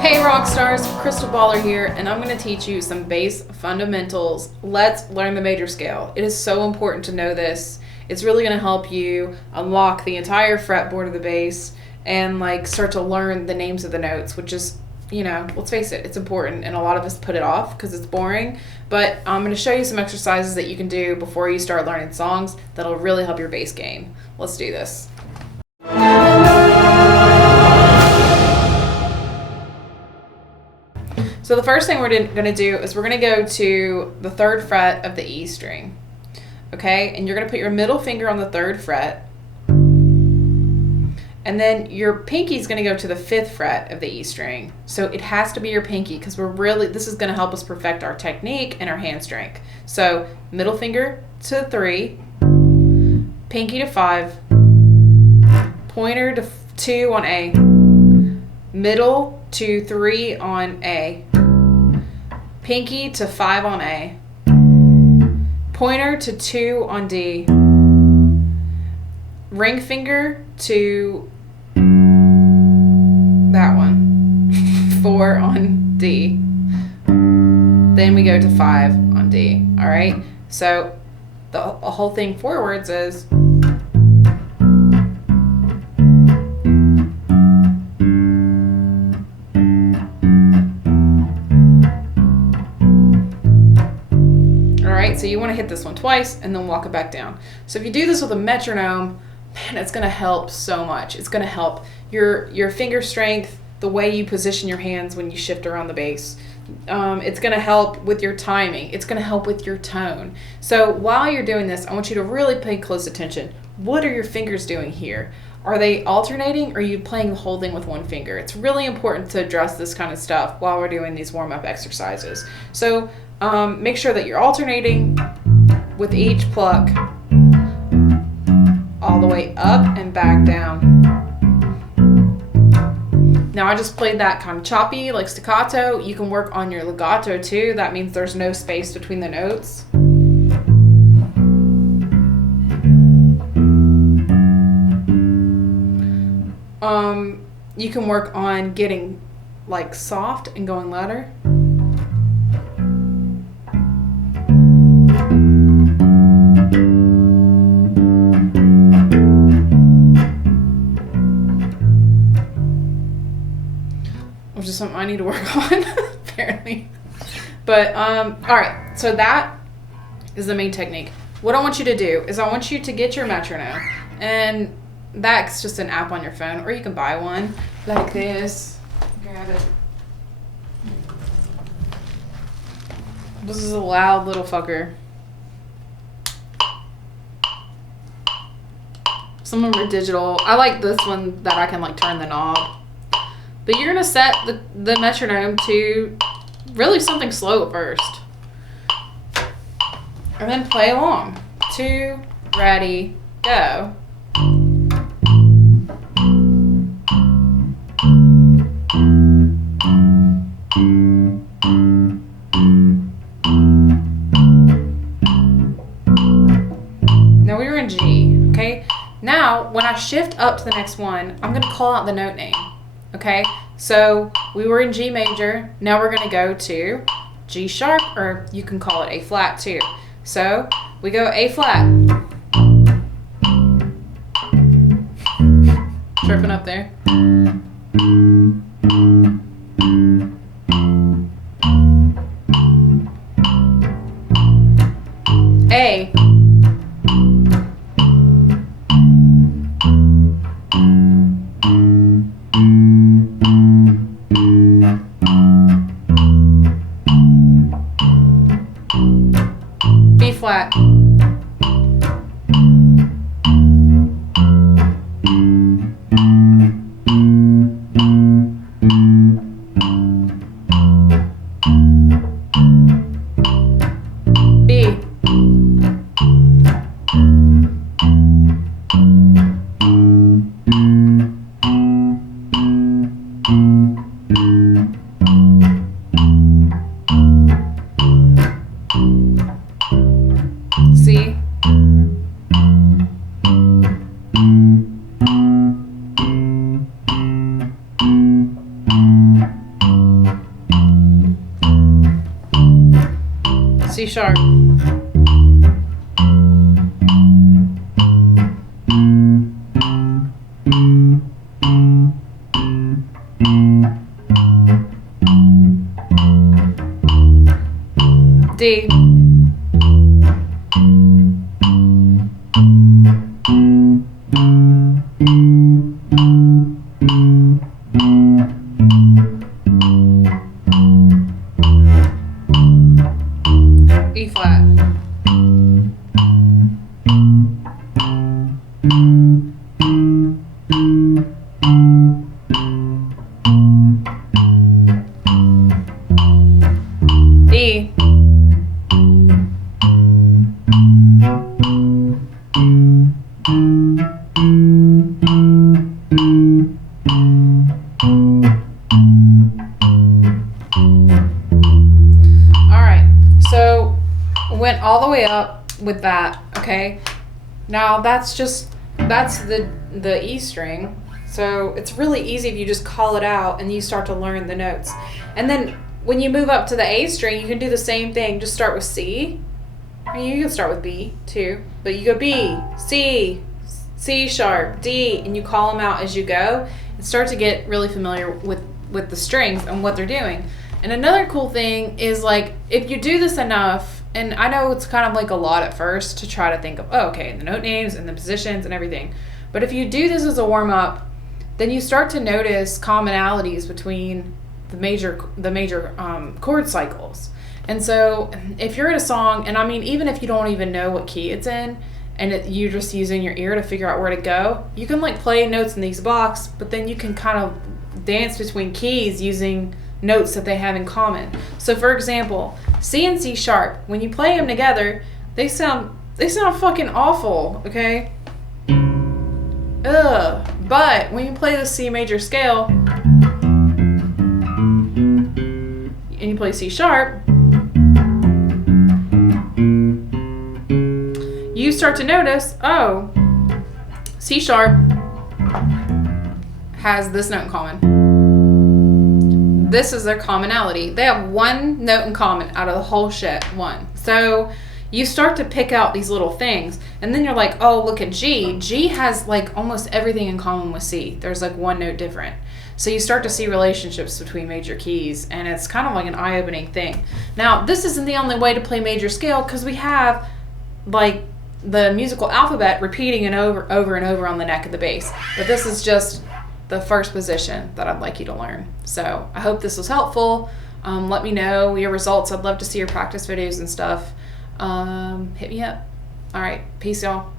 Hey rock stars, Crystal Baller here, and I'm going to teach you some bass fundamentals. Let's learn the major scale. It is so important to know this. It's really going to help you unlock the entire fretboard of the bass and start to learn the names of the notes, which is, let's face it, it's important, and a lot of us put it off because it's boring. But I'm going to show you some exercises that you can do before you start learning songs that'll really help your bass game. Let's do this. So the first thing we're going to do is we're going to go to the 3rd fret of the E string, okay? And you're going to put your middle finger on the 3rd fret, and then your pinky is going to go to the 5th fret of the E string. So it has to be your pinky because this is going to help us perfect our technique and our hand strength. So middle finger to 3, pinky to 5, pointer to 2 on A, middle to 3 on A, pinky to 5 on A, pointer to 2 on D, ring finger to that one, 4 on D, then we go to 5 on D. All right, so the whole thing forwards is so you want to hit this one twice and then walk it back down. So if you do this with a metronome, man, it's going to help so much. It's going to help your finger strength, the way you position your hands when you shift around the bass. It's going to help with your timing. It's going to help with your tone. So while you're doing this, I want you to really pay close attention. What are your fingers doing here? Are they alternating, or are you playing the whole thing with one finger? It's really important to address this kind of stuff while we're doing these warm-up exercises. So make sure that you're alternating with each pluck all the way up and back down. Now I just played that kind of choppy, like staccato. You can work on your legato too. That means there's no space between the notes. You can work on getting soft and going louder. Which is something I need to work on, apparently. But, all right, so that is the main technique. What I want you to do is I want you to get your metronome, and that's just an app on your phone, or you can buy one like this. Grab it. This is a loud little fucker. Some of them are digital. I like this one that I can turn the knob. But you're going to set the metronome to really something slow at first. And then play along. 2, ready, go. Now we were in G, okay? Now, when I shift up to the next one, I'm going to call out the note name. Okay, so we were in G major. Now we're going to go to G sharp, or you can call it A flat too. So we go A flat. Tripping up there. A. B flat. sharp. D. E flat. E. So went all the way up with that, okay? Now that's the E string. So it's really easy if you just call it out and you start to learn the notes. And then when you move up to the A string, you can do the same thing. Just start with C. I mean, you can start with B too, but you go B, C, C sharp, D, and you call them out as you go and start to get really familiar with the strings and what they're doing. And another cool thing is, like, if you do this enough, and I know it's kind of like a lot at first to try to think of, oh, okay, the note names and the positions and everything. But if you do this as a warm-up, then you start to notice commonalities between the major chord cycles. And so if you're in a song, and I mean, even if you don't even know what key it's in, and you're just using your ear to figure out where to go, you can like play notes in these blocks, but then you can kind of dance between keys using notes that they have in common. So for example, C and C sharp, when you play them together, they sound fucking awful, okay? Ugh. But when you play the C major scale and you play C sharp, you start to notice, oh, C sharp has this note in common. This is their commonality. They have one note in common out of the whole shit, one. So you start to pick out these little things, and then you're like, oh, look at G. G has like almost everything in common with C. There's like one note different. So you start to see relationships between major keys, and it's kind of like an eye-opening thing. Now, this isn't the only way to play major scale, because we have like the musical alphabet repeating and over and over on the neck of the bass. But this is just the first position that I'd like you to learn. So I hope this was helpful. Let me know your results. I'd love to see your practice videos and stuff. Hit me up. All right, peace, y'all.